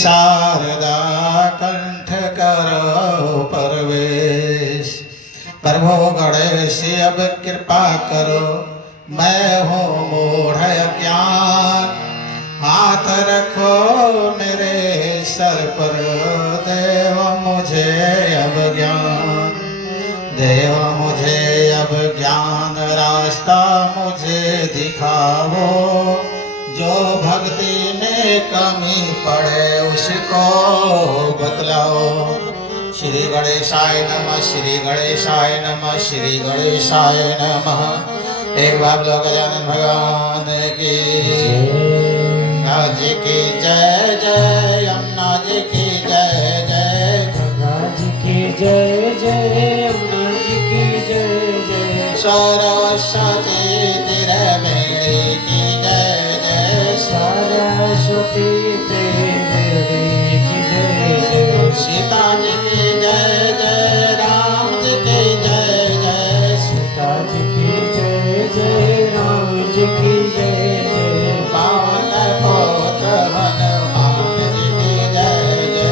शारदा कंठ करो प्रवेश। प्रभो गणेश अब कृपा करो, मैं हूँ मूढ़ अज्ञान। हाथ रखो मेरे सर पर, देव मुझे अब ज्ञान। देव मुझे अब ज्ञान, रास्ता मुझे दिखाओ। जो भक्ति में कमी पड़े उसको बतलाओ। श्री गणेशाय नमः, श्री गणेशाय नमः, श्री गणेशाय नमः। एक बार लोग गजानन भगवान की, गंगा जी की जय जय, यमुना जी की जय जय, गंगा जी की जय जय, यमुना जी की जय जय, सरस्वती त्रिवेणी की जय जय, सरस्वती त्रिवेणी की जय जय, सीता जी की जय जय, राम जी की जय जय, सीता जी की जय जय, राम जी की जय जय, पावन पुत्र हनुमान जी की जय जय,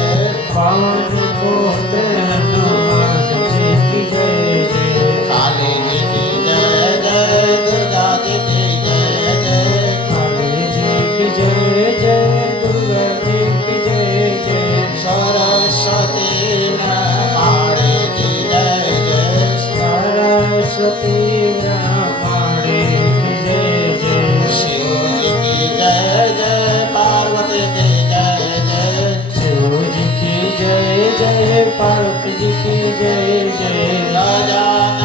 पावन पुत्र हनुमान जी की जय जय, काली जी की जय जय, दुर्गा जी की जय जय, काली जी की जय जय, दुर्गा जी की जय जय, सरस्वती माड़े की जय जय, सरस्वती ब्रह्मणे की जय जय, शिव जी की जय जय, पार्वती की जय जय, शिव जी की जय जय, पार्वती जी की जय जय, गजानन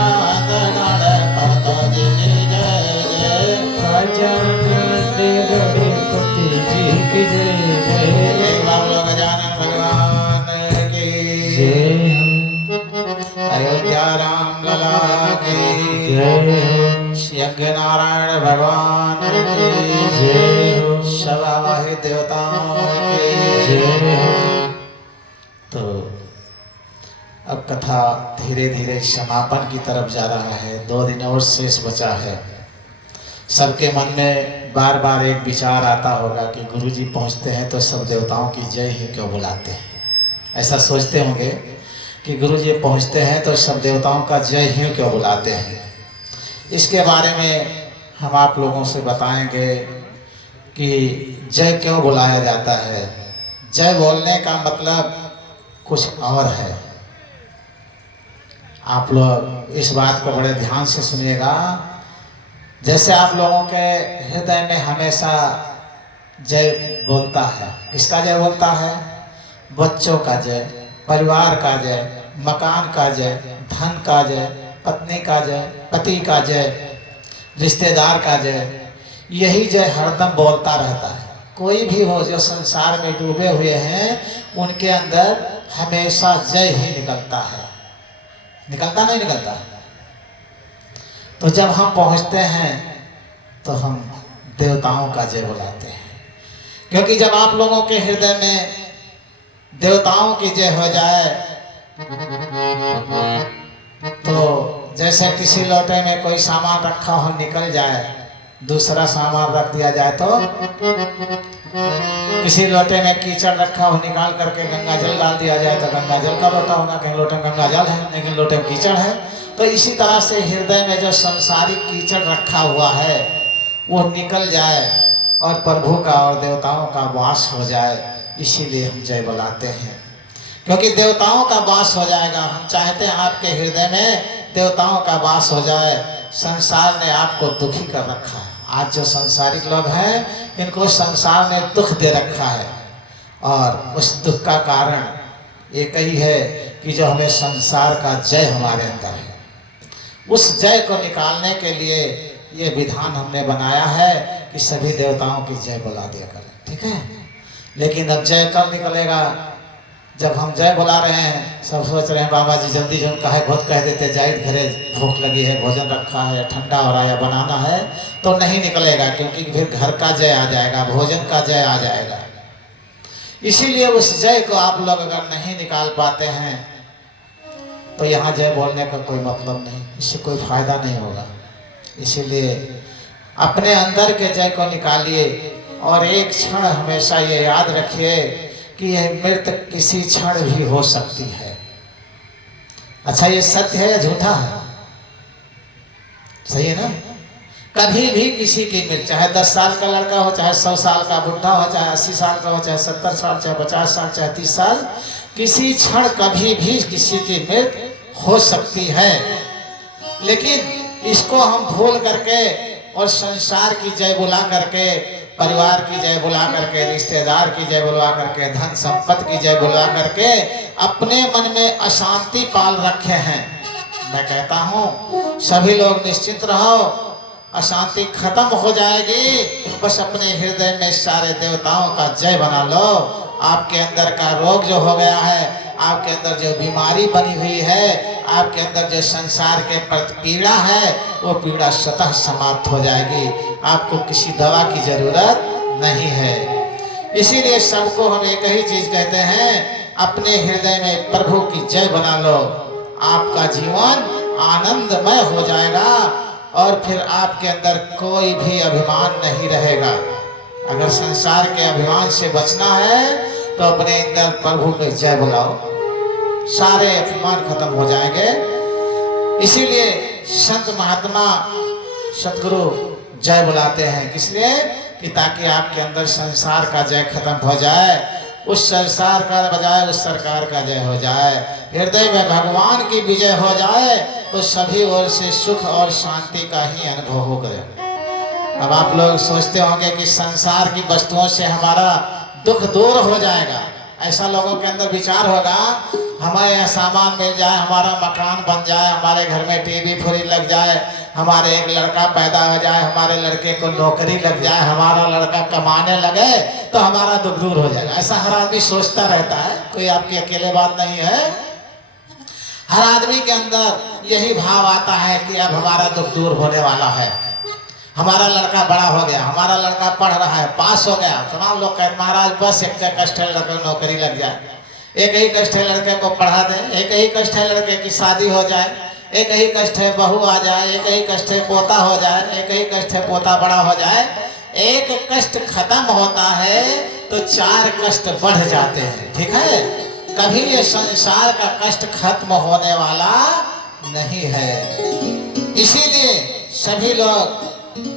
गणपति जी की जय जय, गजानन गणपति जी की जय जय, एक बार बोलो गजानन भगवान की जय हो, अयोध्या राम लला की जय हो, यज्ञ नारायण भगवान की जय हो, सवावाही देवताओं की जय हो। तो अब कथा धीरे धीरे समापन की तरफ जा रहा है। 2 दिन और शेष बचा है। सबके मन में बार बार एक विचार आता होगा कि गुरुजी पहुंचते हैं तो सब देवताओं की जय ही क्यों बुलाते हैं। ऐसा सोचते होंगे कि गुरुजी पहुंचते हैं तो सब देवताओं का जय ही क्यों बुलाते हैं। इसके बारे में हम आप लोगों से बताएंगे कि जय क्यों बुलाया जाता है। जय बोलने का मतलब कुछ और है। आप लोग इस बात को बड़े ध्यान से सुनिएगा। जैसे आप लोगों के हृदय में हमेशा जय बोलता है। किसका जय बोलता है? बच्चों का जय, परिवार का जय, मकान का जय, धन का जय, पत्नी का जय, पति का जय, रिश्तेदार का जय। यही जय हरदम बोलता रहता है। कोई भी हो जो संसार में डूबे हुए हैं, उनके अंदर हमेशा जय ही निकलता है। निकलता नहीं निकलता? तो जब हम पहुंचते हैं तो हम देवताओं का जय बुलाते हैं। क्योंकि जब आप लोगों के हृदय में देवताओं की जय हो जाए तो जैसे किसी लोटे में कोई सामान रखा हो निकल जाए, दूसरा सामान रख दिया जाए तो किसी लोटे में कीचड़ रखा हो निकाल करके गंगा जल डाल दिया जाए तो गंगा जल का लोटा होगा। कहीं लोटे में गंगा जल है, लेकिन लोटे में कीचड़ है। तो इसी तरह से हृदय में जो संसारिक कीचड़ रखा हुआ है वो निकल जाए और प्रभु का और देवताओं का वास हो जाए, इसीलिए हम जय बुलाते हैं। क्योंकि देवताओं का वास हो जाएगा। हम चाहते हैं आपके हृदय में देवताओं का वास हो जाए। संसार ने आपको दुखी कर रखा है। आज जो संसारिक लोग हैं, इनको संसार ने दुख दे रखा है और उस दुख का कारण एक ही है कि जो हमें संसार का जय हमारे अंदर है। उस जय को निकालने के लिए ये विधान हमने बनाया है कि सभी देवताओं की जय बुला दिया करें, ठीक है। लेकिन अब जय कब निकलेगा? जब हम जय बुला रहे हैं, सब सोच रहे हैं बाबा जी जल्दी जो उनका है बहुत कह देते, जाहिर घरे भूख लगी है, भोजन रखा है, या ठंडा हो रहा है, या बनाना है, तो नहीं निकलेगा। क्योंकि फिर घर का जय आ जाएगा, भोजन का जय आ जाएगा। इसीलिए उस जय को आप लोग अगर नहीं निकाल पाते हैं तो यहाँ जय बोलने का कोई मतलब नहीं, इससे कोई फायदा नहीं होगा। इसीलिए अपने अंदर के जय को निकालिए और एक क्षण हमेशा ये याद रखिए कि यह मृत्यु किसी क्षण भी हो सकती है। अच्छा, ये सत्य है या झूठा है? सही है ना? कभी भी किसी की मृत्यु, चाहे 10 साल का लड़का हो, चाहे 100 साल का बुढ़ा हो, चाहे 80 साल का हो, चाहे 70 साल, चाहे 50 साल, चाहे 30 साल, किसी क्षण कभी भी किसी की मृत्यु हो सकती है। लेकिन इसको हम भूल करके और संसार की जय बुला करके, परिवार की जय बुला करके, रिश्तेदार की जय बुला करके, धन संपत्ति की जय बुला करके अपने मन में अशांति पाल रखे हैं। मैं कहता हूँ सभी लोग निश्चिंत रहो, अशांति खत्म हो जाएगी। बस अपने हृदय में सारे देवताओं का जय बना लो। आपके अंदर का रोग जो हो गया है, आपके अंदर जो बीमारी बनी हुई है, आपके अंदर जो संसार के प्रति पीड़ा है, वो पीड़ा स्वतः समाप्त हो जाएगी। आपको किसी दवा की जरूरत नहीं है। इसीलिए सबको हम एक ही चीज कहते हैं, अपने हृदय में प्रभु की जय बना लो। आपका जीवन आनंदमय हो जाएगा और फिर आपके अंदर कोई भी अभिमान नहीं रहेगा। अगर संसार के अभिमान से बचना है तो अपने अंदर प्रभु की जय बुलाओ, सारे अभिमान खत्म हो जाएंगे। इसीलिए संत महात्मा सतगुरु जय बुलाते हैं, किसलिए? कि ताकि आपके अंदर संसार का जय खत्म हो जाए, उस संसार का बजाय उस सरकार का जय हो जाए, हृदय में भगवान की विजय हो जाए, तो सभी ओर से सुख और शांति का ही अनुभव हो गया। अब आप लोग सोचते होंगे कि संसार की वस्तुओं से हमारा दुख दूर हो जाएगा। ऐसा लोगों के अंदर विचार होगा, हमें यह सामान मिल जाए, हमारा मकान बन जाए, हमारे घर में टीवी फ्रिज लग जाए, हमारे एक लड़का पैदा हो जाए, हमारे लड़के को नौकरी लग जाए, हमारा लड़का कमाने लगे तो हमारा दुख दूर हो जाएगा। ऐसा हर आदमी सोचता रहता है, कोई आपकी अकेले बात नहीं है। हर आदमी के अंदर यही भाव आता है कि अब हमारा दुख दूर होने वाला है, हमारा लड़का बड़ा हो गया, हमारा लड़का पढ़ रहा है, पास हो गया। तमाम लोग कहते महाराज बस एक कष्ट है लड़के को नौकरी लग जाए, एक ही कष्ट है लड़के को पढ़ा दें, एक ही कष्ट है लड़के की शादी हो जाए, एक ही कष्ट है बहू आ जाए, एक ही कष्ट है पोता हो जाए, एक ही कष्ट है पोता बड़ा हो जाए। एक कष्ट खत्म होता है तो 4 कष्ट बढ़ जाते हैं। ठीक है, कभी ये संसार का कष्ट खत्म होने वाला नहीं है। इसीलिए सभी लोग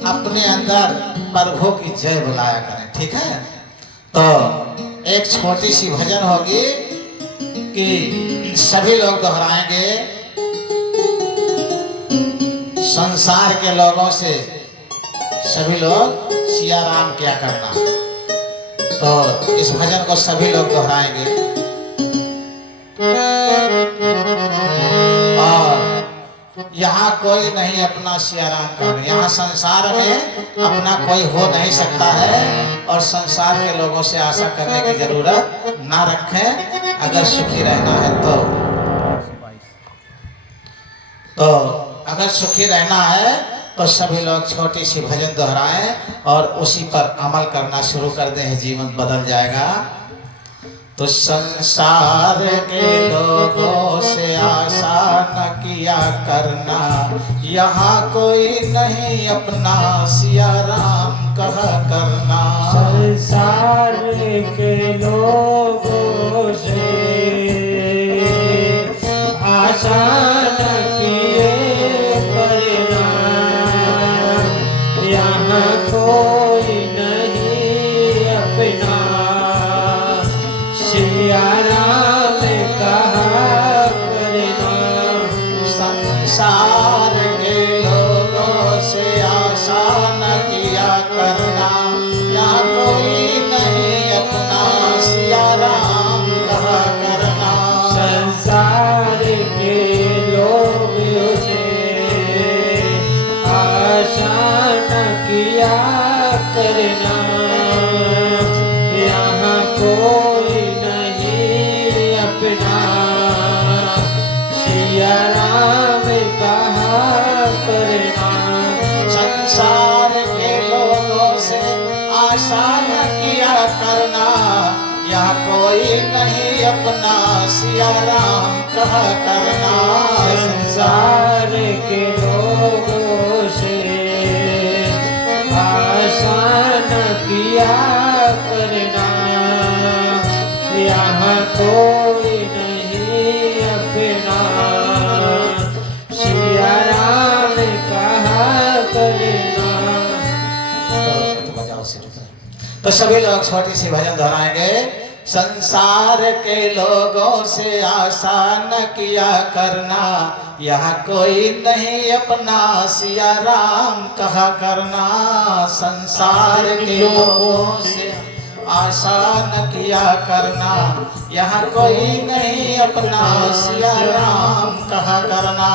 अपने अंदर प्रभु की जय बुलाया करें। ठीक है, तो एक छोटी सी भजन होगी कि सभी लोग दोहराएंगे। संसार के लोगों से सभी लोग सिया राम क्या करना, तो इस भजन को सभी लोग दोहराएंगे। और यहाँ कोई नहीं अपना सिया राम का, यहाँ संसार में अपना कोई हो नहीं सकता है, और संसार के लोगों से आशा करने की जरूरत ना रखें। अगर सुखी रहना है तो अगर सुखी रहना है तो सभी लोग छोटी सी भजन दोहराएं और उसी पर अमल करना शुरू कर दें, जीवन बदल जाएगा। तो संसार के लोगों से आशा न किया करना, यहाँ कोई नहीं अपना सिया राम कहा करना। संसार के लोगों से आशा न किए करना, यहाँ कोई नहीं अपना सिया राम कहा करना। संसार के लोगों से आशा न किया करना, यहाँ कोई नहीं अपना सिया राम कहा करना। संसार के लोगों से आशा न किया करना, यहाँ कोई नहीं अपना सिया राम कहा करना। संसार के लोगों से आशा न किया करना, यहाँ कोई नहीं अपना सिया राम कहा करना। संसार के लोगों से आशा न किया करना, कोई नहीं अपना, सिया राम कहा करना। तो सभी लोग छोटी सी भजन दोहराएंगे। संसार के लोगों से आशा न किया करना, यहाँ कोई नहीं अपना, सिया राम कहा करना। संसार के लोगों से आशा न किया करना, यहाँ कोई नहीं अपना, सिया राम कहा करना।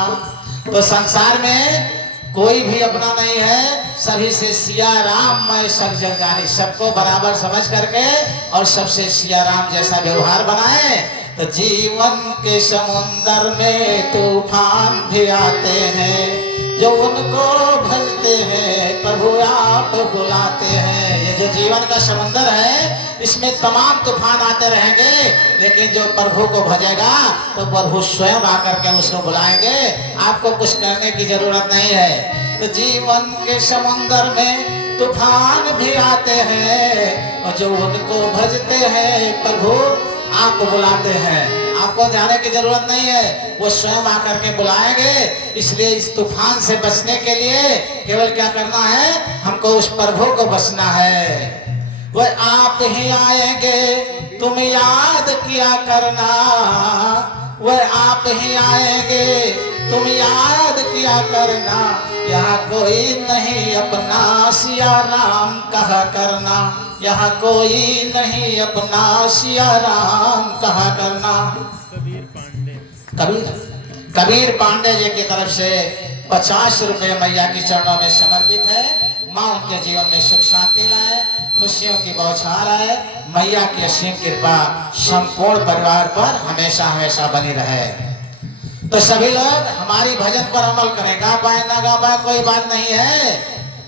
तो संसार में कोई भी अपना नहीं है, सभी से सिया राम मैं सब जग जानी। सबको बराबर समझ करके और सबसे सिया राम जैसा व्यवहार बनाए तो जीवन के समुंदर में तूफान भी आते हैं। जो उनको भजते हैं प्रभु आप बुलाते हैं। ये जो जीवन का समुंदर है इसमें तमाम तूफान आते रहेंगे, लेकिन जो प्रभु को भजेगा तो प्रभु स्वयं आकर के उसको बुलाएंगे। आपको कुछ करने की जरूरत नहीं है। तो जीवन के समुंदर में तूफान भी आते हैं और जो उनको भजते हैं प्रभु आप बुलाते हैं। आपको जाने की जरूरत नहीं है, वो स्वयं आकर के बुलाएंगे। इसलिए इस तूफान से बचने के लिए केवल क्या करना है, हमको उस प्रभु को बचना है। वह आप ही आएंगे तुम याद किया करना, वह आप ही आएंगे तुम याद किया करना। यहाँ कोई नहीं अपना, सिया राम कहा करना। यहाँ कोई नहीं अपना, सिया राम कहा करना। कबीर पांडे जी की तरफ से 50 रुपए मैया की चरणों में समर्पित है। माँ उनके जीवन में सुख शांति लाए, खुशियों की बौछार आए। मैया की असीम कृपा संपूर्ण परिवार पर हमेशा हमेशा बनी रहे। तो सभी लोग हमारी भजन पर अमल करें। गा पाए ना गा पाए कोई बात नहीं है,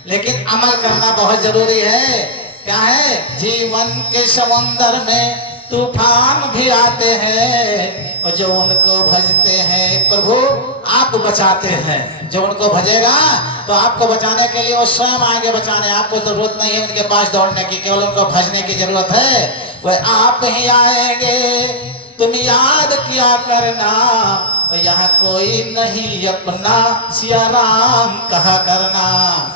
लेकिन अमल करना बहुत जरूरी है। क्या है, जीवन के समुंदर में तूफान भी आते हैं और जो उनको भजते हैं प्रभु आप बचाते हैं। जो उनको भजेगा तो आपको बचाने के लिए वो स्वयं आएंगे बचाने। आपको जरूरत नहीं है उनके पास दौड़ने की, केवल उनको भजने की जरूरत है। वह आप ही आएंगे तुम याद किया करना, यहाँ कोई नहीं अपना, सिया राम कहा करना।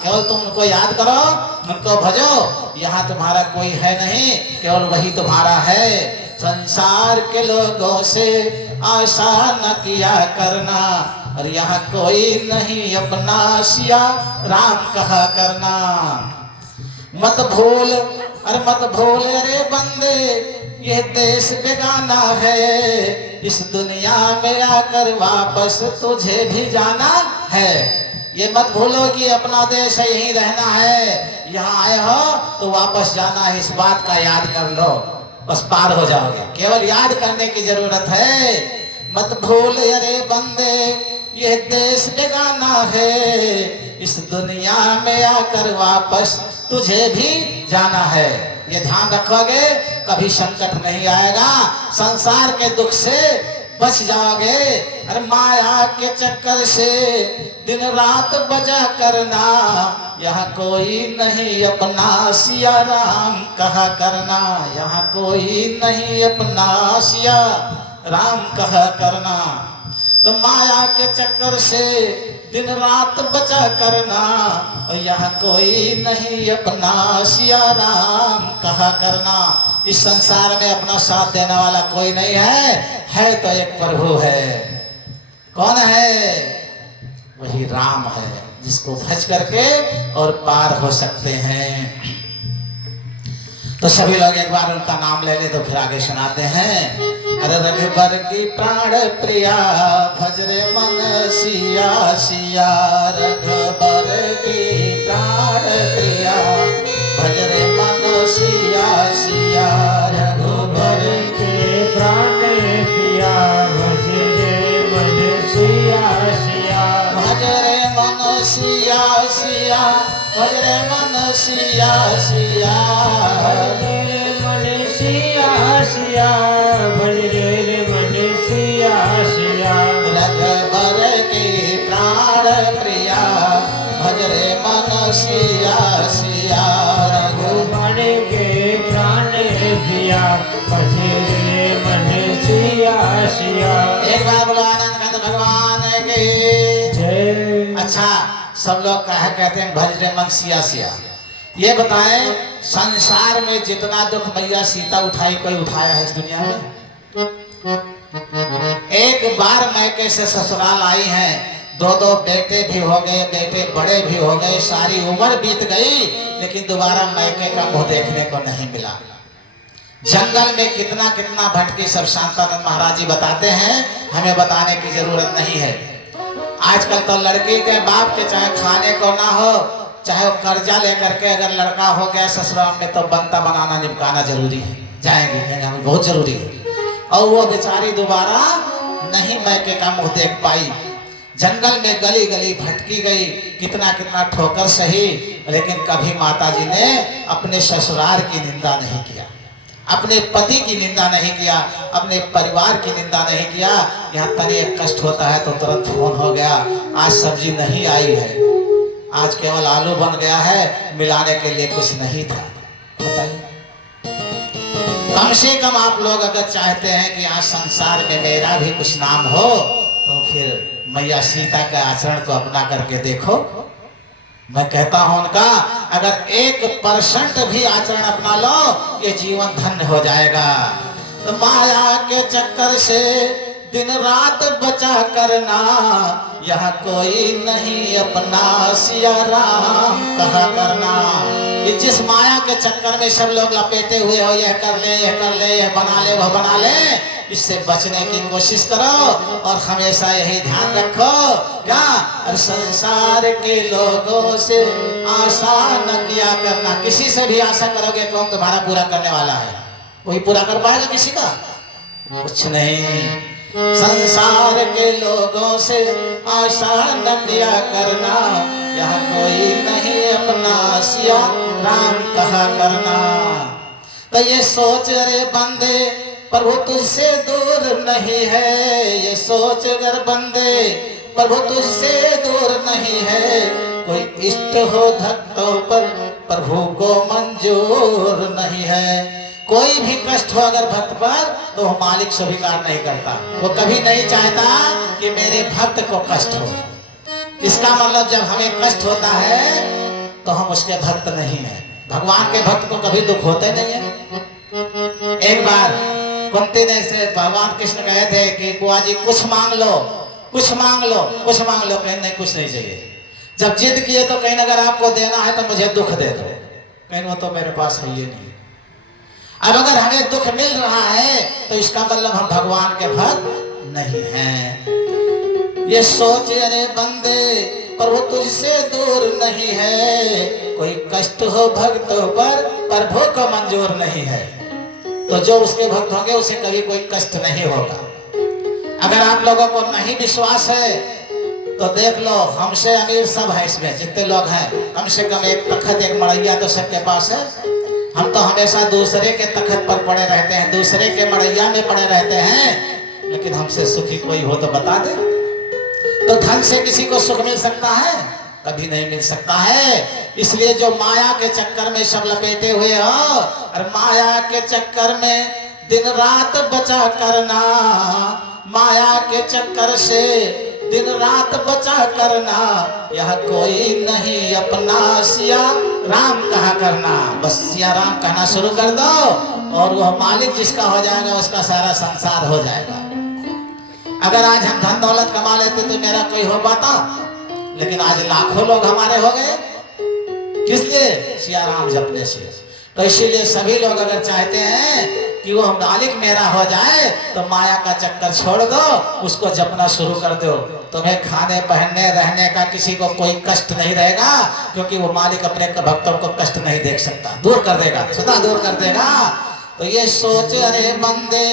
केवल तुम उनको याद करो, उनको भजो। यहाँ तुम्हारा कोई है नहीं, केवल वही तुम्हारा है। संसार के लोगों से आशा न किया करना, और यहाँ कोई नहीं अपना, सिया राम कहा करना। मत भूल अरे मत भूल अरे बंदे, ये देश बेगाना है। इस दुनिया में आकर वापस तुझे भी जाना है। ये मत भूलो कि अपना देश है, यहीं रहना है। यहाँ आए हो तो वापस जाना है, इस बात का याद कर लो, बस पार हो जाओगे। केवल याद करने की जरूरत है। मत भूल अरे बंदे, ये देश बेगाना है। इस दुनिया में आकर वापस तुझे भी जाना है। ये ध्यान रखोगे कभी संकट नहीं आएगा, संसार के दुख से बच जाओगे। अरे माया के चक्कर से दिन रात बजा करना, यहाँ कोई नहीं अपना, सिया राम कहा करना। यहाँ कोई नहीं अपना, सिया राम कहा करना। तो माया के चक्कर से दिन रात बचा करना, और यहाँ कोई नहीं अपना, सिया राम कहा करना। इस संसार में अपना साथ देने वाला कोई नहीं है तो एक प्रभु है। कौन है? वही राम है, जिसको भज करके और पार हो सकते हैं। तो सभी लोग एक बार उनका नाम ले ले तो फिर आगे सुनाते हैं। अरे रघुबर की प्राण प्रिया, भजरे मन सिया सिया। रघुबर की प्राण प्रिया, भजरे मन सिया सिया। रघुबर के प्राण प्रिया, भजरे मन सिया सिया। भजरे मन सिया सिया, भजरे मन सिया सिया। भजरे मन सिया सिया, भजरे मन सिया सिया। रघुबर की प्राण प्रिया, भजरे मन सिया सिया। रघुबर के प्राण प्रिया, भजरे मन सब लोग कहते हैं भज रे मन सिया सिया। ये बताएं संसार में जितना दुख मैया सीता उठाई कोई उठाया है इस दुनिया में? एक बार मैके से ससुराल आई हैं, दो दो बेटे भी हो गए, बेटे बड़े भी हो गए, सारी उम्र बीत गई, लेकिन दोबारा मैके का मुंह देखने को नहीं मिला। जंगल में कितना कितना भटकी, सब शांतानंद महाराज जी बताते हैं, हमें बताने की जरूरत नहीं है। आजकल तो लड़की के बाप के चाहे खाने को ना हो, चाहे वो कर्जा लेकर के अगर लड़का हो गया ससुराल में तो बनता बनाना निपटाना जरूरी है, जाएंगे बहुत जरूरी है। और वो बेचारी दोबारा नहीं मैके का मुंह देख पाई, जंगल में गली गली भटकी गई, कितना कितना ठोकर सही, लेकिन कभी माताजी ने अपने ससुराल की निंदा नहीं किया, अपने पति की निंदा नहीं किया, अपने परिवार की निंदा नहीं किया। यहाँ तनिक एक कष्ट होता है तो तुरंत फोन हो गया, आज सब्जी नहीं आई है, आज केवल आलू बन गया है, मिलाने के लिए कुछ नहीं था। बताइए, कम से कम आप लोग अगर चाहते हैं कि आज संसार में मेरा भी कुछ नाम हो, तो फिर मैया सीता के आचरण को अपना करके देखो। मैं कहता हूं उनका अगर 1% भी आचरण अपना लो, ये जीवन धन्य हो जाएगा। तो माया के चक्कर से दिन रात बचा करना, यहाँ कोई नहीं अपना सिया राम कहा करना। ये जिस माया के चक्कर में सब लोग लपेटे हुए हो, यह कर ले, यह कर ले, यह बना ले, वह बना ले, इससे बचने की कोशिश करो और हमेशा यही ध्यान रखो क्या, और संसार के लोगों से आशा न किया करना। किसी से भी आशा करोगे कौन तुम्हारा पूरा करने वाला है? कोई पूरा कर पाएगा किसी का? कुछ नहीं। संसार के लोगों से आशा न किया करना, यहाँ कोई नहीं अपना सिया राम कहा करना। तो ये सोच रे बंदे प्रभु तुझसे दूर नहीं है, ये सोच अगर बंदे प्रभु तुझसे दूर नहीं है, कोई इष्ट हो भक्तों पर प्रभु को मंजूर नहीं है। कोई भी कष्ट हो अगर भक्त पर तो वो मालिक स्वीकार नहीं करता, वो कभी नहीं चाहता कि मेरे भक्त को कष्ट हो। इसका मतलब जब हमें कष्ट होता है तो हम उसके भक्त नहीं हैं। भगवान के भक्त को कभी दुख होते नहीं है। एक बार कुंती ने से भगवान कृष्ण कहे थे कि बुआ जी कुछ मांग लो, कुछ मांग लो, कुछ मांग लो। कहीं नहीं, कुछ नहीं चाहिए। जब जिद किए तो कहीं अगर आपको देना है तो मुझे दुख दे दो, कहीं वो तो मेरे पास है ये नहीं। अब अगर हमें दुख मिल रहा है तो इसका मतलब हम भगवान के भक्त नहीं हैं। ये सोच अरे बंदे प्रभु तुझसे दूर नहीं है, कोई कष्ट हो भक्तों पर प्रभु को मंजूर नहीं है। तो जो उसके भक्त होंगे उसे कभी कोई कष्ट नहीं होगा। अगर आप लोगों को नहीं विश्वास है तो देख लो, हमसे अमीर सब है इसमें जितने लोग हैं, कम से कम एक तखत एक मड़ैया तो सबके पास है। हम तो हमेशा दूसरे के तखत पर पड़े रहते हैं, दूसरे के मड़ैया में पड़े रहते हैं, लेकिन हमसे सुखी कोई हो तो बता दे। तो धन से किसी को सुख मिल सकता है? कभी नहीं मिल सकता है। इसलिए जो माया के चक्कर में सब लपेटे हुए हो और माया के चक्कर में दिन रात बचा करना, माया के चक्कर से दिन रात बचा करना, यह कोई नहीं अपना सिया राम कहा करना। बस सिया राम कहना शुरू कर दो और वह मालिक जिसका हो जाएगा उसका सारा संसार हो जाएगा। अगर आज हम धन दौलत कमा लेते तो मेरा कोई हो पाता, लेकिन आज लाखों लोग हमारे हो गए, किस लिए? सिया राम जपने से। तो इसीलिए सभी लोग अगर चाहते हैं कि वो मालिक मेरा हो जाए तो माया का चक्कर छोड़ दो, उसको जपना शुरू कर दो। तुम्हें खाने पहनने रहने का किसी को कोई कष्ट नहीं रहेगा, क्योंकि वो मालिक अपने भक्तों को कष्ट नहीं देख सकता, दूर कर देगा, सदा दूर कर देगा। तो ये सोच अरे बंदे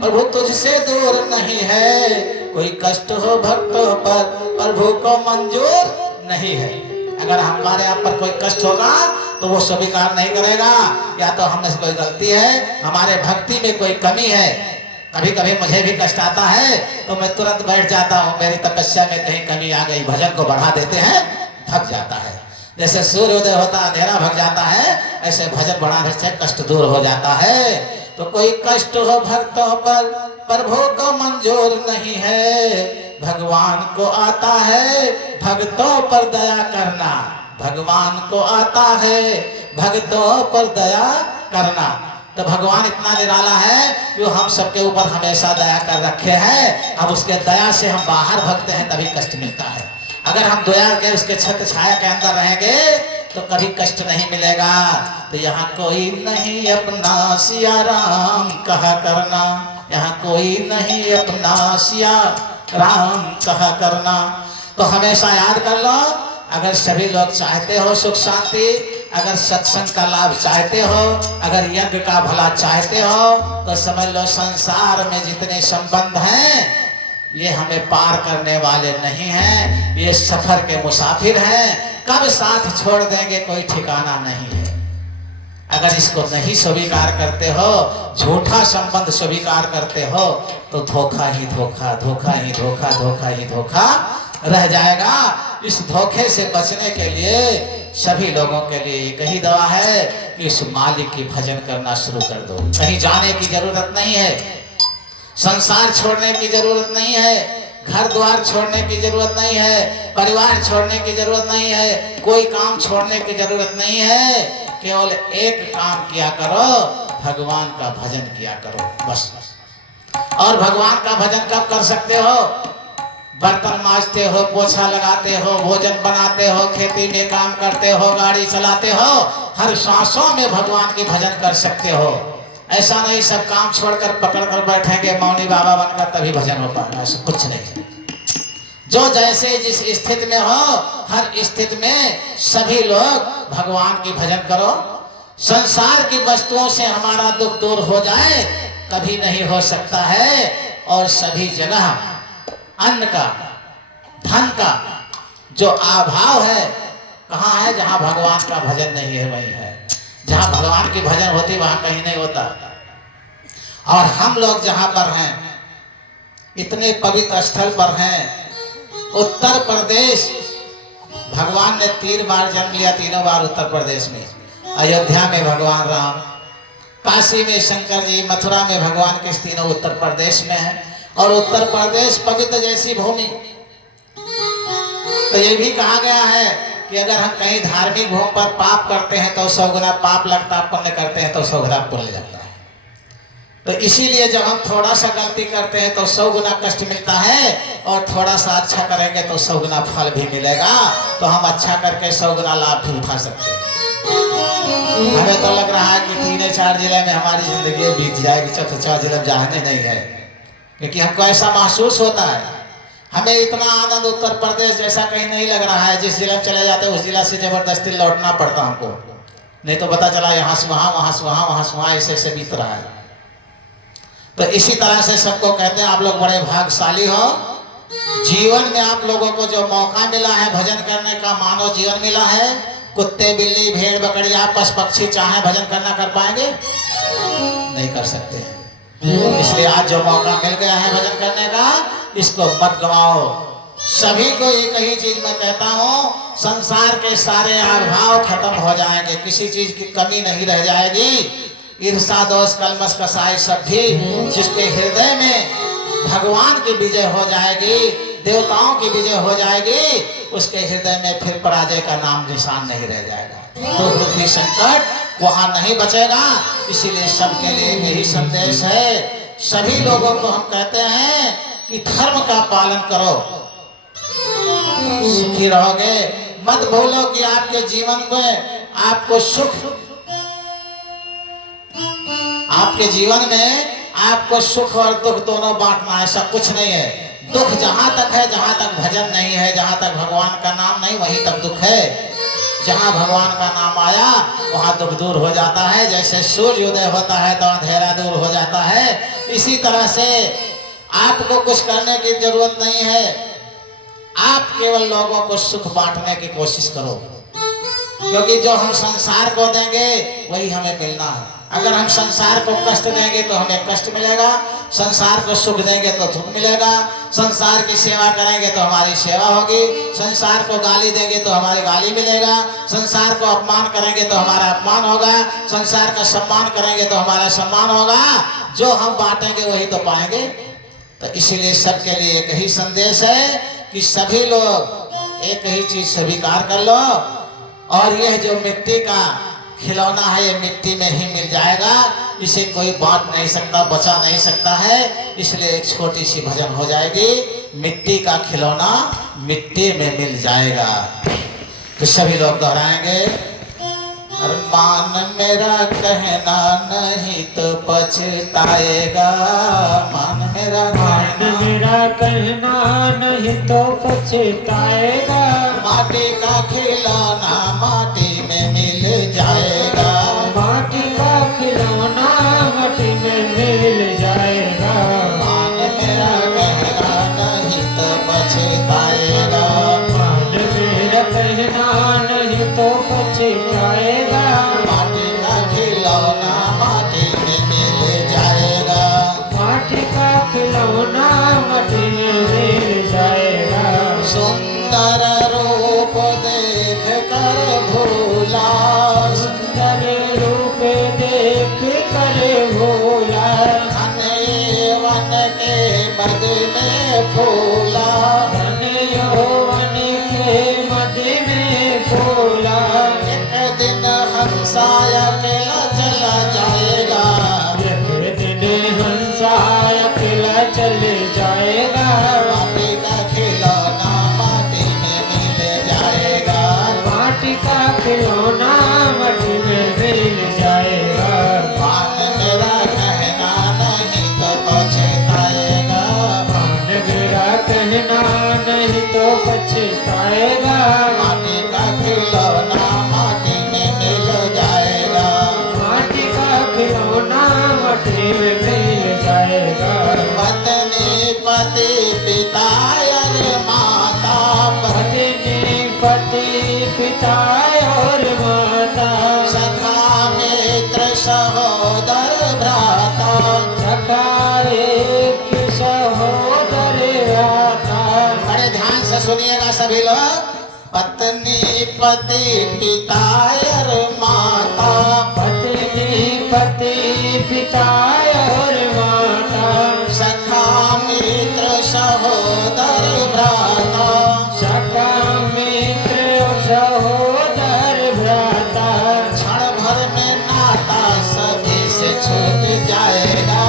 प्रभु तुझसे दूर नहीं है, कोई कष्ट हो भक्तों पर प्रभु को मंजूर नहीं है। अगर हमारे आप पर कोई कष्ट होगा तो वो स्वीकार नहीं करेगा, या तो हमने से कोई गलती है, हमारे भक्ति में कोई कमी है। कभी कभी मुझे भी कष्ट आता है तो मैं तुरंत बैठ जाता हूँ, मेरी तपस्या में कहीं कमी आ गई, भजन को बढ़ा देते हैं, थक जाता है। जैसे सूर्योदय होता अंधेरा भग जाता है, ऐसे भजन बढ़ाने से कष्ट दूर हो जाता है। तो कोई कष्ट हो भक्तों पर प्रभु को मंजूर नहीं है। भगवान को आता है भक्तों पर दया करना, भगवान को आता है भक्तों पर दया करना। तो भगवान इतना निराला है कि वो हम सबके ऊपर हमेशा दया कर रखे हैं। अब उसके दया से हम बाहर भगते हैं तभी कष्ट मिलता है। अगर हम दया के उसके छत्र छाया के अंदर रहेंगे तो कभी कष्ट नहीं मिलेगा। तो यहाँ कोई नहीं अपना सिया राम कहा करना, यहाँ कोई नहीं अपना सिया राम कहा करना। तो हमेशा याद कर लो, अगर सभी लोग चाहते हो सुख शांति, अगर सत्संग का लाभ चाहते हो, अगर यज्ञ का भला चाहते हो, तो समझ लो संसार में जितने संबंध हैं ये हमें पार करने वाले नहीं हैं, ये सफर के मुसाफिर हैं। कब साथ छोड़ देंगे कोई ठिकाना नहीं है। अगर इसको नहीं स्वीकार करते हो, झूठा संबंध स्वीकार करते हो, तो धोखा ही धोखा, धोखा ही धोखा, धोखा ही धोखा रह जाएगा। इस धोखे से बचने के लिए सभी लोगों के लिए एक ही दवा है कि इस मालिक की भजन करना शुरू कर दो। कहीं जाने की जरूरत नहीं है, संसार छोड़ने की जरूरत नहीं है, घर द्वार छोड़ने की जरूरत नहीं है, परिवार छोड़ने की जरूरत नहीं है, कोई काम छोड़ने की जरूरत नहीं है। केवल एक काम किया करो, भगवान का भजन किया करो बस। और भगवान का भजन कब कर सकते हो? बर्तन मांजते हो, पोछा लगाते हो, भोजन बनाते हो, खेती में काम करते हो, गाड़ी चलाते हो, हर सांसों में भगवान की भजन कर सकते हो। ऐसा नहीं सब काम छोड़कर पकड़ कर बैठेंगे मौनी बाबा बनकर तभी भजन हो पाएगा, ऐसा कुछ नहीं है। जो जैसे जिस स्थिति में हो, हर स्थिति में सभी लोग भगवान की भजन करो। संसार की वस्तुओं से हमारा दुख दूर हो जाए कभी नहीं हो सकता है। और सभी जगह अन्न का, धन का जो अभाव है कहाँ है? जहाँ भगवान का भजन नहीं है वही है। जहाँ भगवान की भजन होती वहां कहीं नहीं होता। और हम लोग जहाँ पर हैं, इतने पवित्र स्थल पर हैं, उत्तर प्रदेश, भगवान ने 3 बार जन्म लिया, तीनों बार उत्तर प्रदेश में। अयोध्या में भगवान राम, काशी में शंकर जी, मथुरा में भगवान कृष्ण, तीनों उत्तर प्रदेश में है। और उत्तर प्रदेश पवित्र जैसी भूमि। तो ये भी कहा गया है कि अगर हम कहीं धार्मिक भूमि पर पाप करते हैं तो 100 गुना पाप लगता, पुण्य करते हैं तो 100 गुना पुण्य लगता है। तो इसीलिए जब हम थोड़ा सा गलती करते हैं तो 100 गुना कष्ट मिलता है, और थोड़ा सा अच्छा करेंगे तो 100 गुना फल भी मिलेगा। तो हम अच्छा करके 100 गुना लाभ भी उठा सकते हैं। हमें तो लग रहा है कि 3-4 जिले में हमारी जिंदगी बीत जाएगी, 4 जिले में जाने नहीं है, क्योंकि हमको ऐसा महसूस होता है। हमें इतना आनंद उत्तर प्रदेश जैसा कहीं नहीं लग रहा है। जिस जिले में चले जाते हैं उस जिला से जबरदस्ती लौटना पड़ता हमको, नहीं तो पता चला यहाँ से वहाँ, वहाँ से वहाँ, वहाँ से वहाँ, ऐसे बीत रहा है। तो इसी तरह से सबको कहते हैं आप लोग बड़े भाग्यशाली हो। जीवन में आप लोगों को जो मौका मिला है भजन करने का, मानव जीवन मिला है। कुत्ते, बिल्ली, भेड़, बकरिया, पशु पक्षी चाहे भजन करना कर पाएंगे? नहीं कर सकते हैं। इसलिए आज जो मौका मिल गया है भजन करने का, इसको मत गवाओ। सभी को एक ही चीज मैं कहता हूँ, संसार के सारे आभाव खत्म हो जाएंगे, किसी चीज की कमी नहीं रह जाएगी। ईर्षा, दोष, कलमश, कसाई सब भी जिसके हृदय में भगवान की विजय हो जाएगी, देवताओं की विजय हो जाएगी, उसके हृदय में फिर पराजय का नाम निशान नहीं रह जाएगा। तो पृथ्वी संकट वहां नहीं बचेगा। इसीलिए सबके लिए यही संदेश है। सभी लोगों को हम कहते हैं कि धर्म का पालन करो, सुखी रहोगे। मत भूलो कि आपके जीवन में आपको सुख, आपके जीवन में आपको सुख और दुख दोनों बांटना, ऐसा कुछ नहीं है। दुख जहां तक है, जहां तक भजन नहीं है, जहां तक भगवान का नाम नहीं, वहीं तक दुख है। जहां भगवान का नाम आया वहां दुख दूर हो जाता है। जैसे सूर्य उदय होता है तो अंधेरा दूर हो जाता है, इसी तरह से आपको कुछ करने की जरूरत नहीं है। आप केवल लोगों को सुख बांटने की कोशिश करो, क्योंकि जो हम संसार को देंगे वही हमें मिलना है। अगर हम संसार को कष्ट देंगे तो हमें कष्ट मिलेगा, संसार को सुख देंगे तो सुख मिलेगा, संसार की सेवा करेंगे तो हमारी सेवा होगी, संसार को गाली देंगे तो हमारी गाली मिलेगा, संसार को अपमान करेंगे तो हमारा अपमान होगा, संसार का सम्मान करेंगे तो हमारा सम्मान होगा। जो हम बांटेंगे वही तो पाएंगे। तो इसीलिए सबके लिए एक ही संदेश है कि सभी लोग एक ही चीज स्वीकार कर लो, और यह जो मिट्टी का खिलौना है ये मिट्टी में ही मिल जाएगा, इसे कोई बांट नहीं सकता, बचा नहीं सकता है। इसलिए एक छोटी सी भजन हो जाएगी, मिट्टी का खिलौना मिट्टी में मिल जाएगा। तो सभी लोग दोहराएंगे, मान मेरा कहना नहीं तो पछताएगा, मान मेरा कहना नहीं तो पछताएगा, माटी का खिलौना माटी में मिल जाएगा, माटी का खिलौना माटी में मिल जाएगा, मान मेरा कहना नहीं तो पछताएगा, मान मेरा कहना नहीं तो पछताएगा, माटी का खिलौना माटी में मिल जाएगा, माटी का खिलौना माटी में मिल जाएगा, सुंदर रूप देख कर भूला, सुंदर रूप देख कर भूला, धन यौवन के मद में फूला, धन यौवन के मद में फूला, एक दिन हंसा अकेला चला जाएगा, एक दिन हंसा अकेला चल जाएगा, माटी का खिलौना माटी में मिल जाएगा, माटी का खिलौना माटी में मिल जाएगा, मान मेरा कहना नहीं तो पछताएगा, मान मेरा कहना नहीं तो पछताएगा, माटी का खिलौना माटी में मिल जाएगा, माटी का खिलौना माटी में मिल जाएगा, पत्नी पति पिता और माता, पत्नी पति पिता और माता, सखा मित्र सहोदर भ्राता, सखा एक सहोदर भ्राता, बड़े ध्यान से सुनिएगा सभी लोग, पत्नी पति पिता और माता, पत्नी पति पिता और माता, सखा मित्र सहोदर भ्राता, सखा मित्र सहोदर भ्राता, क्षण भर में नाता सभी से छूट जाएगा,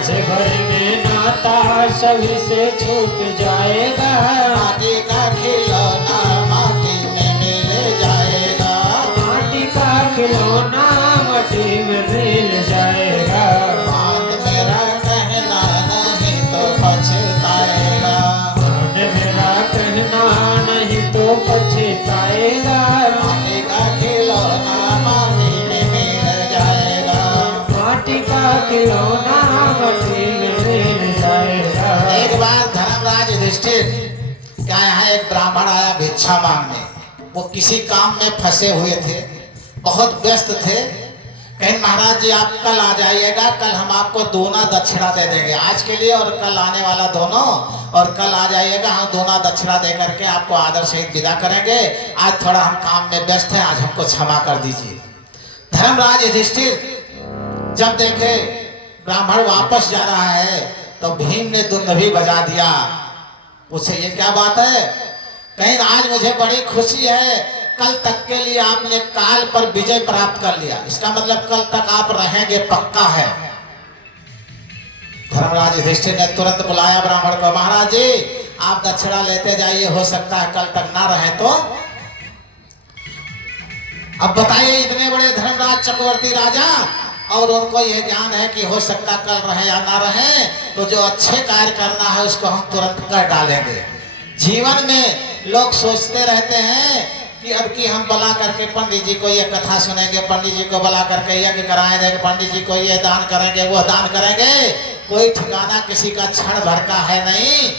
क्षण भर में नाता सभी से छूट जाएगा, माटी का खिलौना माटी में मिल जाएगा, माटी का खिलौना माटी में मिल जाएगा, मान मेरा कहना नहीं तो पछताएगा, मान मेरा कहना नहीं तो पछताएगा, माटी का खिलौना माटी में मिल जाएगा। माटी का खिलौना माटी में मिल जाएगा। एक बार धर्मराज युधिष्ठिर क्या यहाँ एक ब्राह्मण आया भिक्षा मांगने, वो किसी काम में फंसे हुए थे, बहुत व्यस्त थे। कहीं महाराज जी आप कल आ जाइएगा, कल हम आपको दोना दक्षिणा दे देंगे आज के लिए, और कल आने वाला दोनों, और कल आ जाइएगा, हम दोना दक्षिणा दे करके आपको आदर सहित विदा करेंगे। आज थोड़ा हम काम में व्यस्त हैं, आज हमको क्षमा कर दीजिए। धर्मराज युधिष्ठिर जब देखे ब्राह्मण वापस जा रहा है तो भीम ने दुंदुभी बजा दिया। पूछे ये क्या बात है? कहीं आज मुझे बड़ी खुशी है, कल तक के लिए आपने काल पर विजय प्राप्त कर लिया, इसका मतलब कल तक आप रहेंगे पक्का है। धर्मराज युधिष्ठिर ने तुरंत बुलाया ब्राह्मण को, महाराज जी आप दक्षिणा लेते जाइए, हो सकता है कल तक ना रहे तो। अब बताइए इतने बड़े धर्मराज चक्रवर्ती राजा, और उनको यह ज्ञान है कि हो सकता कल रहे या ना रहे, तो जो अच्छे कार्य करना है उसको हम तुरंत कर डालेंगे। जीवन में लोग सोचते रहते हैं कि अब की हम बुला करके पंडित जी को ये कथा सुनेंगे, पंडित जी को बुला करके यज्ञ कराए देंगे, पंडित जी को ये दान करेंगे, वो दान करेंगे। कोई ठिकाना किसी का क्षण भर का है नहीं।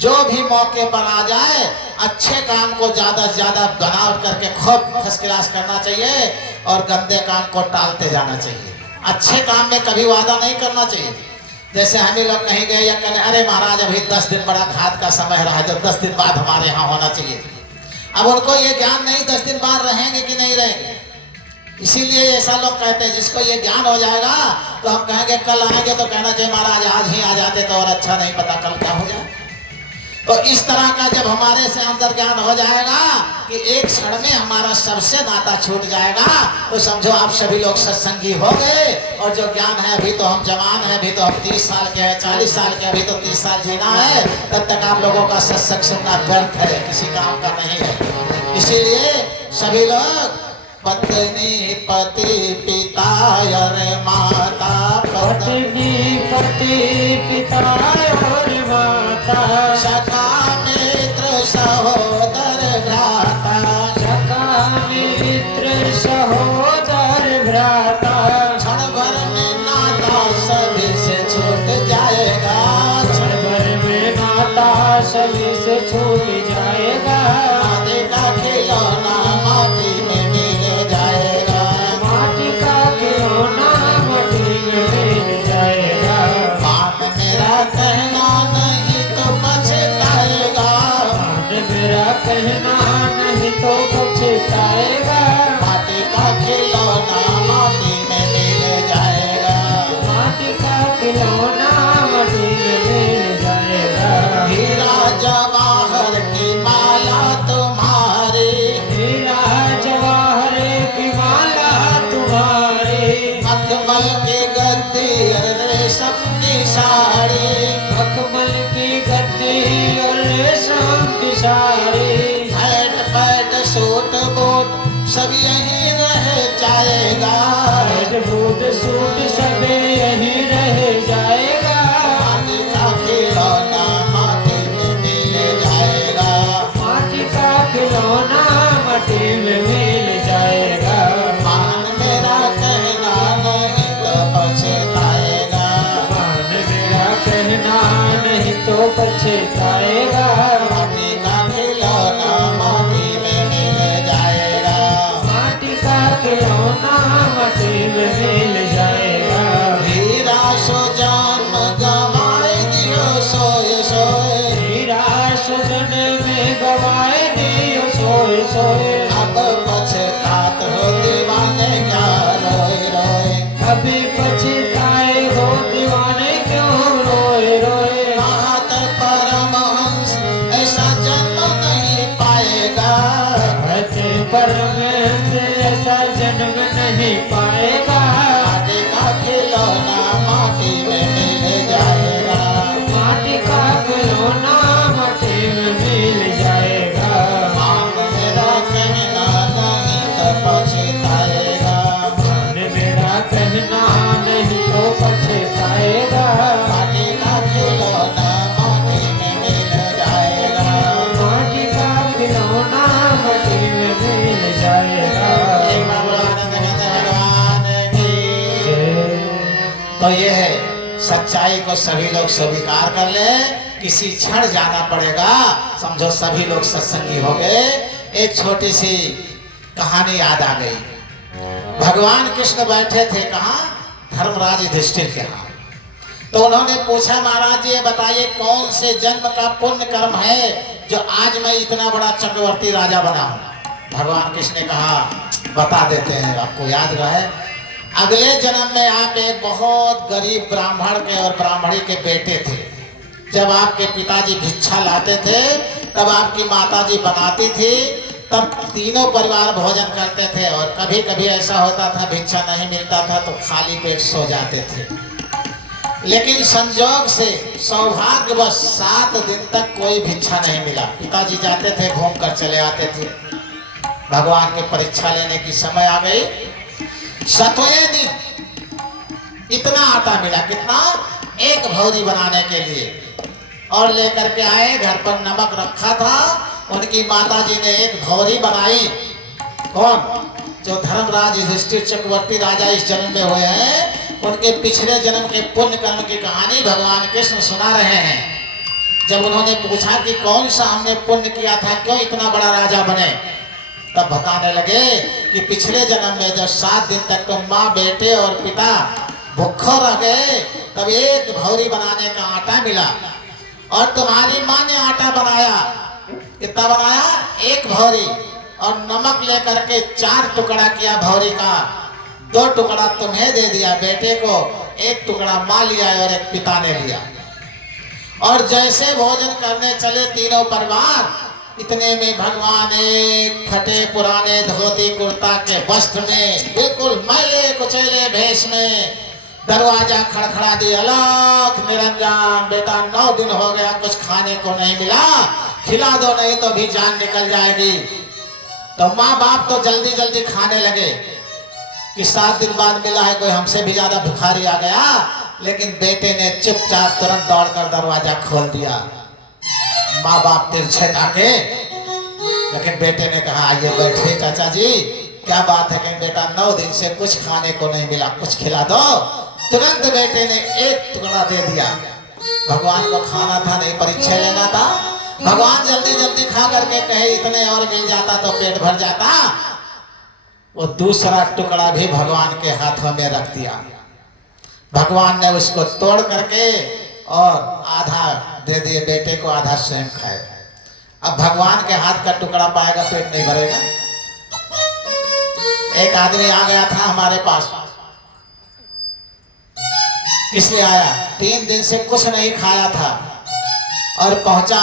जो भी मौके पर आ जाए अच्छे काम को ज्यादा से ज्यादा बनावट करके खूब फर्स्ट क्लास करना चाहिए, और गंदे काम को टालते जाना चाहिए। अच्छे काम में कभी वादा नहीं करना चाहिए। जैसे हम ही लोग कहीं गए या कहने अरे महाराज अभी 10 दिन बड़ा घात का समय रहा है, जो 10 दिन बाद हमारे यहाँ होना चाहिए। अब उनको ये ज्ञान नहीं 10 दिन बाद रहेंगे कि नहीं रहेंगे, इसीलिए ऐसा लोग कहते हैं जिसको ये ज्ञान हो जाएगा तो हम कहेंगे कल आएंगे तो कहना चाहिए महाराज आज ही आ जाते तो और अच्छा, नहीं पता कल क्या हो जाए। तो इस तरह का जब हमारे से अंदर ज्ञान हो जाएगा कि एक क्षण में हमारा सबसे नाता छूट जाएगा, तो समझो आप सभी लोग सत्संगी हो गए। और जो ज्ञान है, अभी तो हम जवान हैं, अभी तो हम 30 साल के हैं, 40 साल के, अभी तो 30 साल जीना है, तब तक आप लोगों का सत्संग सुनना व्यर्थ है, किसी काम का नहीं है। इसीलिए सभी लोग पत्नी पति पिता और माता, पत्नी पति पिता और माता, सखा मित्र सहोदर भ्राता, सखा मित्र सहोदर भ्राता, क्षण भर में नाता सभी से छूट जाएगा, क्षण भर में नाता सभी से छूट जाएगा। माटी का खिलौना माटी में मिल जाएगा, माटी का खिलौना माटी में मिल जाएगा। मान मेरा कहना नहीं तो पछताएगा, मान मेरा कहना नहीं तो पछताएगा। माटी का खिलौना माटी में मिल जाएगा, माटी का खिलौना माटी में मिल जाएगा। हीरा जवाहर की माला तुम्हारी, हीरा जवाहर की माला तुम्हारी, मखमल की गद्दी और रेशम की साड़ी, मखमल की गद्दी और रेशम की sari, hat PAT suit boot सब यहीं रह जाएगा, बूट सूट सब यहीं रह जाएगा। माटी का खिलौना माटी में मिल जाएगा, माटी का खिलौना माटी में मिल जाएगा। मान मेरा कहना नहीं तो पछताएगा, मान मेरा कहना नहीं तो पछताएगा। माटी का खिलौना माटी में मिल जाएगा, माटी का खिलौना माटी में मिल जाएगा। हीरा सो जन्म गवाए दियो सोए सोए, हीरा सुजन में गवाए दियो सोए सोए, अब पछतात हो दीवाने क्या रोए रोए, अभी पछताए हो दीवाने क्यों रोए रोए। महत परमहंस ऐसा जन्म नहीं पाएगा, कहते परम से ऐसा जन्म नहीं पाएगा। माटी का खिलौना माटी में मिल जाएगा, माटी का खिलौना माटी में मिल जाएगा। मान मेरा कहना नहीं तो पछताएगा, मान मेरा कहना नहीं तो पछताएगा। माटी का खिलौना माटी में मिल जाएगा, माटी का खिलौना माटी में मिल जाएगा। एक बाबूलानंद कहते भगवान की। तो ये है सच्चाई को सभी लोग स्वीकार कर ले, किसी क्षण जाना पड़ेगा, समझो सभी लोग सत्संगी हो गए। एक छोटी सी कहानी याद आ गई। भगवान कृष्ण बैठे थे कहाँ? धर्मराज युधिष्ठिर के यहाँ। तो उन्होंने पूछा महाराज ये बताइए कौन से जन्म का पुण्य कर्म है जो आज मैं इतना बड़ा चक्रवर्ती राजा बना हूँ। भगवान कृष्ण ने कहा बता देते हैं, आपको याद रहे। अगले जन्म में आप एक बहुत गरीब ब्राह्मण के और ब्राह्मणी के बेटे थे। जब आपके पिताजी भिक्षा लाते थे तब आपकी माताजी बनाती थी, तब तीनों परिवार भोजन करते थे। और कभी कभी ऐसा होता था भिक्षा नहीं मिलता था तो खाली पेट सो जाते थे। लेकिन संजोग से सौभाग्यवश 7 दिन तक कोई भिक्षा नहीं मिला। पिताजी जाते थे घूम कर चले आते थे। भगवान की परीक्षा लेने की समय आ गई। 7वें दिन इतना आटा मिला, कितना? 1 भौरी बनाने के लिए। और लेकर के आए, घर पर नमक रखा था। उनकी माताजी ने 1 भौरी बनाई। कौन? जो धर्मराज युधिष्ठिर चक्रवर्ती राजा इस जन्म में हुए हैं, उनके पिछले जन्म के पुण्य कर्म की कहानी भगवान कृष्ण सुना रहे हैं। जब उन्होंने पूछा कि कौन सा हमने पुण्य किया था, क्यों इतना बड़ा राजा बने, तब बताने लगे कि पिछले जन्म में जब 7 दिन तक तो माँ, बेटे और पिता भूखो रह गए, तब एक भौरी बनाने का आटा मिला और तुम्हारी माँ ने आटा बनाया। कितना बनाया? एक भौरी। और नमक लेकर के 4 टुकड़ा किया भौरी का, 2 टुकड़ा तुम्हें दे दिया बेटे को, 1 टुकड़ा माँ लिया और 1 पिता ने लिया। और जैसे भोजन करने चले तीनों परिवार, इतने में भगवान एक फटे पुराने धोती कुर्ता के वस्त्र में, बिल्कुल मैले कुचेले भेष में दरवाजा खड़खड़ा दिया। अलख निरंजन, बेटा 9 दिन हो गया कुछ खाने को नहीं मिला, खिला दो नहीं तो भी जान निकल जाएगी। तो माँ बाप तो जल्दी जल्दी खाने लगे कि 7 दिन बाद मिला है, कोई हमसे भी ज्यादा भिखारी आ गया। लेकिन बेटे ने चुपचाप तुरंत दौड़कर दरवाजा खोल दिया। माँ बाप तिरछे ताके, लेकिन बेटे ने कहा आइए बैठे चाचा जी, क्या बात है? कहीं बेटा 9 दिन से कुछ खाने को नहीं मिला, कुछ खिला दो। तुरंत बेटे ने 1 टुकड़ा दे दिया। भगवान को खाना था नहीं, परीक्षा लेना था। भगवान जल्दी जल्दी खा करके कहे इतने और मिल जाता तो पेट भर जाता। वो दूसरा टुकड़ा भी भगवान के हाथों में रख दिया। भगवान ने उसको तोड़ करके और आधा दे दिए बेटे को, आधा स्वयं खाए। अब भगवान के हाथ का टुकड़ा पाएगा, पेट नहीं भरेगा। एक आदमी आ गया था हमारे पास, इसलिए आया, 3 दिन से कुछ नहीं खाया था और पहुंचा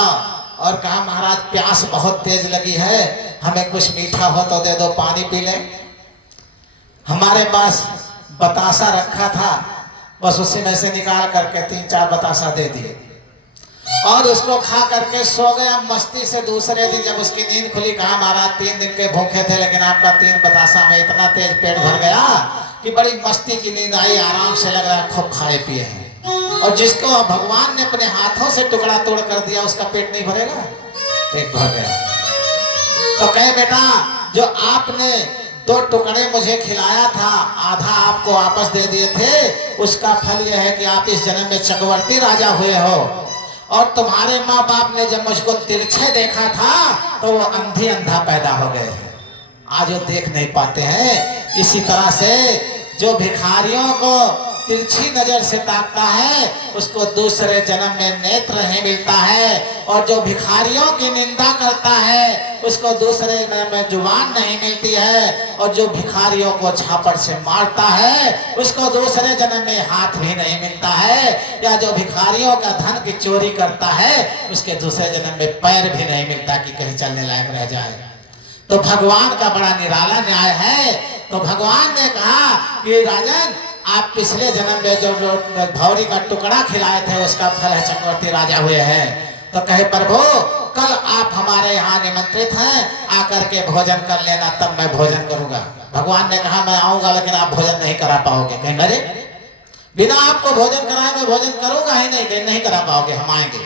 और कहा महाराज प्यास बहुत तेज लगी है, हमें कुछ मीठा हो तो दे दो, पानी पी लें। हमारे पास बतासा रखा था, बस उसी में से निकाल करके 3-4 बतासा दे दिए और उसको खा करके सो गया मस्ती से। दूसरे दिन जब उसकी नींद खुली, कहा महाराज 3 दिन के भूखे थे लेकिन आपका 3 बतासा में इतना तेज पेट भर गया कि बड़ी मस्ती की नींद आई, आराम से लग रहा है खूब खाए पिए हैं। और जिसको भगवान ने अपने हाथों से टुकड़ा तोड़ कर दिया उसका पेट नहीं भरेगा? पेट भर गया। तो कहे बेटा जो आपने 2 टुकड़े मुझे खिलाया था, आधा आपको वापस दे दिए थे, उसका फल यह है कि आप इस जन्म में चक्रवर्ती राजा हुए हो। और तुम्हारे माँ बाप ने जब मुझको तिरछे देखा था तो वो अंधा पैदा हो गए हैं, आज वो देख नहीं पाते हैं। इसी तरह से जो भिखारियों को तिरछी नजर से ताकता है उसको दूसरे जन्म में नेत्र नहीं मिलता है, और जो भिखारियों की निंदा करता है उसको दूसरे जन्म में जुबान नहीं मिलती है, और जो भिखारियों को छापड़ से मारता है उसको दूसरे जन्म में हाथ भी नहीं मिलता है, या जो भिखारियों का धन की चोरी करता है उसके दूसरे जन्म में पैर भी नहीं मिलता कि कहीं चलने लायक रह जाए। तो भगवान का बड़ा निराला न्याय है। तो भगवान ने कहा कि राजन आप पिछले जन्म में जो भौरी का टुकड़ा खिलाए थे उसका फल है चक्रवर्ती राजा हुए हैं। तो कहे प्रभु कल आप हमारे यहाँ निमंत्रित हैं, आकर के भोजन कर लेना, तब मैं भोजन करूंगा। भगवान ने कहा मैं आऊंगा लेकिन आप भोजन नहीं करा पाओगे। कहीं अरे बिना आपको भोजन कराए मैं भोजन करूंगा ही नहीं, कहीं नहीं करा पाओगे, हम आएंगे।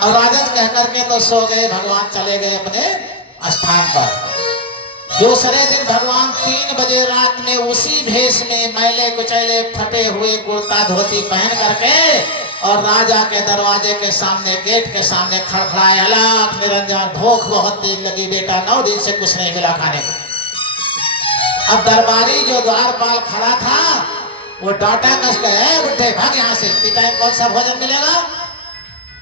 और राजन कह करके तो सो गए, भगवान चले गए अपने स्थान पर। दूसरे दिन भगवान 3 बजे रात में उसी भेष में मैले कुचैले फटे हुए कुर्ता धोती पहन करके और राजा के दरवाजे के सामने, गेट के सामने खड़खड़ाए। अलख निरंजन, भूख बहुत तेज लगी बेटा, 9 दिन से कुछ नहीं मिला खाने को। अब दरबारी जो द्वारपाल खड़ा था वो डांटा कस गए, बुढ़े भाग यहाँ से, पिता कौन सा भोजन मिलेगा?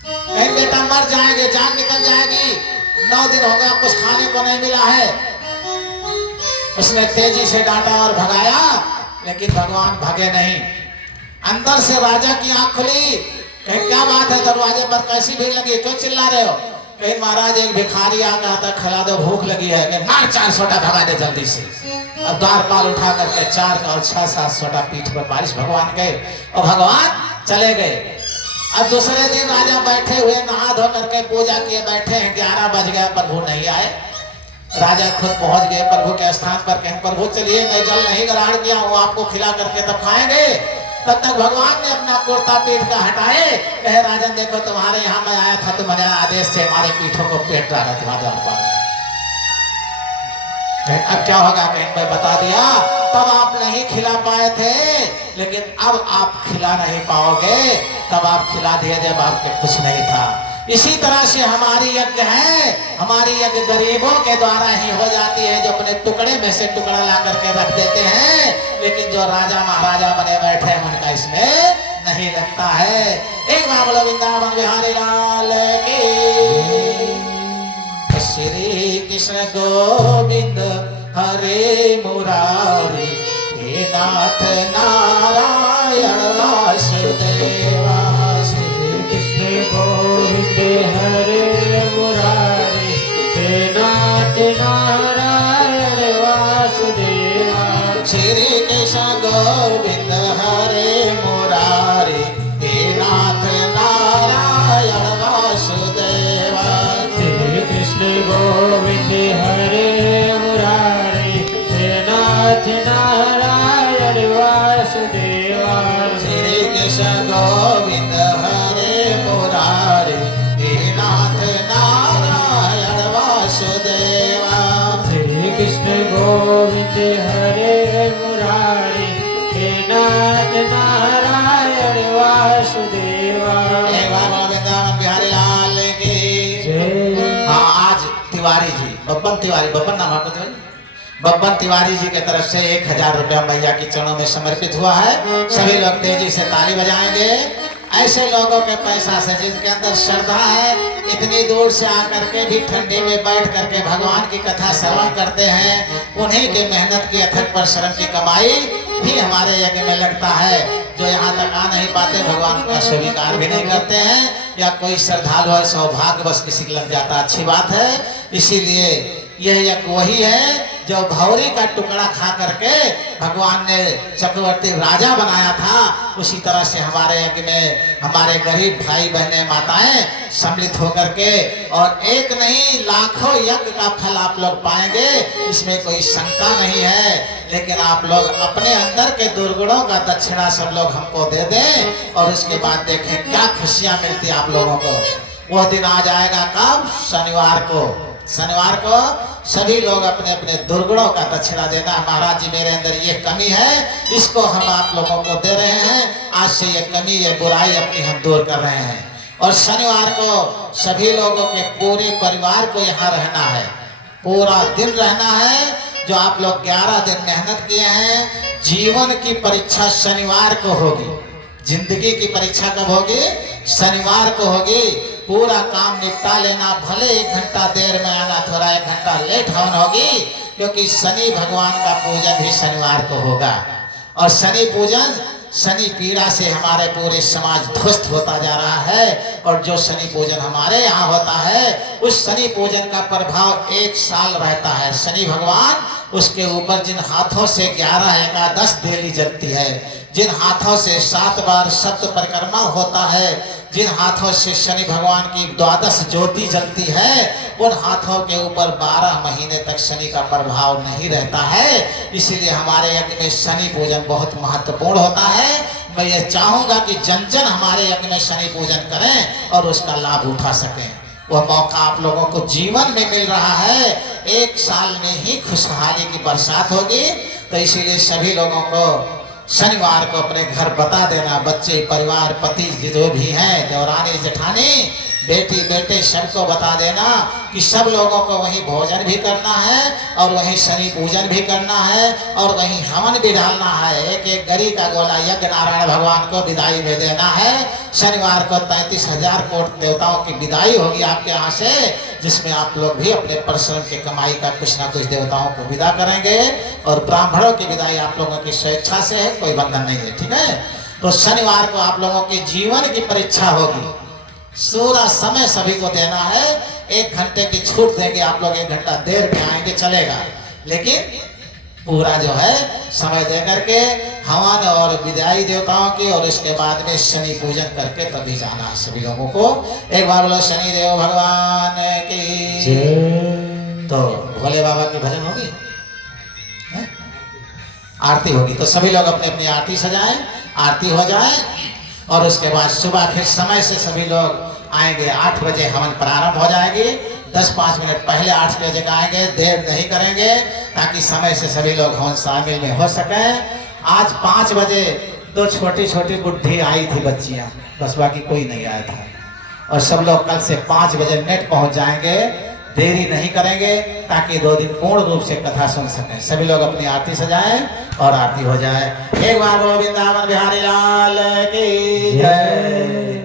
कहीं बेटा मर जाएंगे, जान निकल जाएगी, 9 दिन हो गया कुछ खाने को नहीं मिला है। उसने तेजी से डांटा और भगाया, लेकिन भगवान भगे नहीं। अंदर से राजा की आंख खुली, कहीं क्या बात है, दरवाजे पर कैसी भीड़ लगी, क्यों चिल्ला रहे हो? कहीं महाराज एक भिखारी आ गया था, खिला दो, भूख लगी है। मार 4 सोटा भगा दे जल्दी से। अब द्वारपाल उठा करके 4 और 6-7 सोटा पीठ पर बारिश भगवान गए और भगवान चले गए। अब दूसरे दिन राजा बैठे हुए नहा धो करके पूजा किए बैठे हैं, 11 बज गया, प्रभु नहीं आए। राजा खुद पहुंच गए प्रभु के स्थान पर, कहें प्रभु चलिए मैं जल नहीं ग्रहण किया हूँ, आपको खिला करके तब खाएंगे। तब तक भगवान ने अपना कुर्ता पीठ का हटाए, कहे राजन देखो तुम्हारे यहाँ मैं आया था, तुम्हारे आदेश से हमारे पीठों को पेट डाला तुम्हारे पर। अब क्या होगा? कहीं मैं बता दिया, तब आप नहीं खिला पाए थे लेकिन अब आप खिला नहीं पाओगे, तब आप खिला दिए जब आपके कुछ नहीं था। इसी तरह से हमारी यज्ञ है, हमारी यज्ञ गरीबों के द्वारा ही हो जाती है, जो अपने टुकड़े में से टुकड़ा ला करके रख देते हैं, लेकिन जो राजा महाराजा बने बैठे हैं उनका इसमें नहीं लगता है। एक बार बोलो वृंदावन बिहारी लाल की। श्री कृष्ण गोविंद हरे मुरारी, हे नाथ नारायण वासुदेवा। गोविंद हरे मुरारी, हे नाथ नारायण वासुदेवा। श्री कृष्ण गोविंद हरे मुरारी, हे नाथ नारायण वासुदेवा। श्री कृष्ण गोविंद हरे मुरारी, हे नाथ नारायण वासुदेवा। श्री कृष्ण गोविंद हरे मुरारी, हे नाथ नारायण वासुदेवा। श्री कृष्ण गोविंद हरे मुरारी, हे नाथ नारायण वासुदेवा। एक बार बोलो वृंदावन बिहारी लाल की। जय। हाँ, आज तिवारी जी, बब्बन तिवारी, बब्बन नाम आपका तिवारी, बब्बन तिवारी जी की तरफ से 1000 रुपया मैया के चरणों में समर्पित हुआ है। सभी लोग तेजी से ताली बजाएंगे। ऐसे लोगों के पैसा से जिनके अंदर श्रद्धा है, इतनी दूर से आकर के भी ठंडी में बैठ करके भगवान की कथा श्रवण करते हैं, उन्हीं के मेहनत की अथक परिश्रम की कमाई भी हमारे यज्ञ में लगता है। जो यहाँ तक आ नहीं पाते, भगवान का स्वीकार भी नहीं करते हैं, या कोई श्रद्धालु है सौभाग्यवश किसी को लग जाता, अच्छी बात है। इसीलिए यह यज्ञ वही है जो भौरी का टुकड़ा खा करके भगवान ने चक्रवर्ती राजा बनाया था। उसी तरह से हमारे यज्ञ में हमारे गरीब भाई बहनें माताएं सम्मिलित होकर के, और एक नहीं लाखों यज्ञ का फल आप लोग पाएंगे, इसमें कोई शंका नहीं है। लेकिन आप लोग अपने अंदर के दुर्गुणों का दक्षिणा सब लोग हमको दे दें, और उसके बाद देखें क्या खुशियां मिलती आप लोगों को। वह दिन आ जाएगा कब? शनिवार को। शनिवार को सभी लोग अपने अपने दुर्गुणों का दक्षिणा देना। महाराज जी, मेरे अंदर ये कमी है, इसको हम आप लोगों को दे रहे हैं। आज से ये कमी, ये बुराई अपनी हम दूर कर रहे हैं। और शनिवार को सभी लोगों के पूरे परिवार को यहाँ रहना है, पूरा दिन रहना है। जो आप लोग 11 दिन मेहनत किए हैं, जीवन की परीक्षा शनिवार को होगी। जिंदगी की परीक्षा कब होगी? शनिवार को होगी। पूरा काम निपटा लेना, भले 1 घंटा देर में आना, थोड़ा 1 घंटा लेट हवन होगी, क्योंकि शनि भगवान का पूजन भी शनिवार को होगा। और शनि पूजन, शनि पीड़ा से हमारे पूरे समाज ध्वस्त होता जा रहा है। और जो शनि पूजन हमारे यहाँ होता है, उस शनि पूजन का प्रभाव 1 साल रहता है। शनि भगवान, उसके ऊपर जिन हाथों से 11 एकादश डेली जलती है, जिन हाथों से 7 बार सप्त परिक्रमा होता है, जिन हाथों से शनि भगवान की 12 ज्योति जलती है, उन हाथों के ऊपर 12 महीने तक शनि का प्रभाव नहीं रहता है। इसीलिए हमारे यज्ञ में शनि पूजन बहुत महत्वपूर्ण होता है। मैं ये चाहूंगा कि जन जन हमारे यज्ञ में शनि पूजन करें और उसका लाभ उठा सकें। वह मौका आप लोगों को जीवन में मिल रहा है। 1 साल में ही खुशहाली की बरसात होगी। तो इसीलिए सभी लोगों को शनिवार को अपने घर बता देना, बच्चे, परिवार, पति जो भी हैं, देवरानी, जेठानी, बेटी, बेटे, सबको बता देना कि सब लोगों को वहीं भोजन भी करना है, और वहीं शनि पूजन भी करना है, और वहीं हवन भी डालना है। 1-1 गरी का गोला यज्ञ नारायण भगवान को विदाई में देना है। शनिवार को 33,000 कोट देवताओं की विदाई होगी आपके यहाँ से, जिसमें आप लोग भी अपने परिश्रम की कमाई का कुछ ना कुछ देवताओं को विदा करेंगे। और ब्राह्मणों की विदाई आप लोगों की स्वेच्छा से है, कोई बंधन नहीं है, ठीक है। तो शनिवार को आप लोगों के जीवन की परीक्षा होगी। पूरा समय सभी को देना है। 1 घंटे की छूट देंगे, आप लोग 1 घंटा देर में आएंगे चलेगा, लेकिन पूरा जो है समय दे करके हवन और विदाई देवताओं की, और इसके बाद में शनि पूजन करके तभी जाना है सभी लोगों को। एक बार बोलो शनि देव भगवान की। तो भोले बाबा की भजन होगी, आरती होगी। तो सभी लोग अपनी अपनी आरती सजाएं, आरती हो जाए, और उसके बाद सुबह फिर समय से सभी लोग आएंगे। 8 बजे हवन प्रारंभ हो जाएगी। 10-5 मिनट पहले 8 बजे का आएंगे, देर नहीं करेंगे, ताकि समय से सभी लोग हवन शामिल में हो सकें। आज 5 बजे 2 छोटी छोटी बुढ़ी आई थी बच्चियां, बस बाकी कोई नहीं आया था। और सब लोग कल से 5 बजे नेट पहुंच जाएंगे, देरी नहीं करेंगे ताकि 2 दिन पूर्ण रूप से कथा सुन सकें। सभी लोग अपनी आरती सजाएं और आरती हो जाए। एक बार बोलो वृंदावन बिहारी लाल की जय।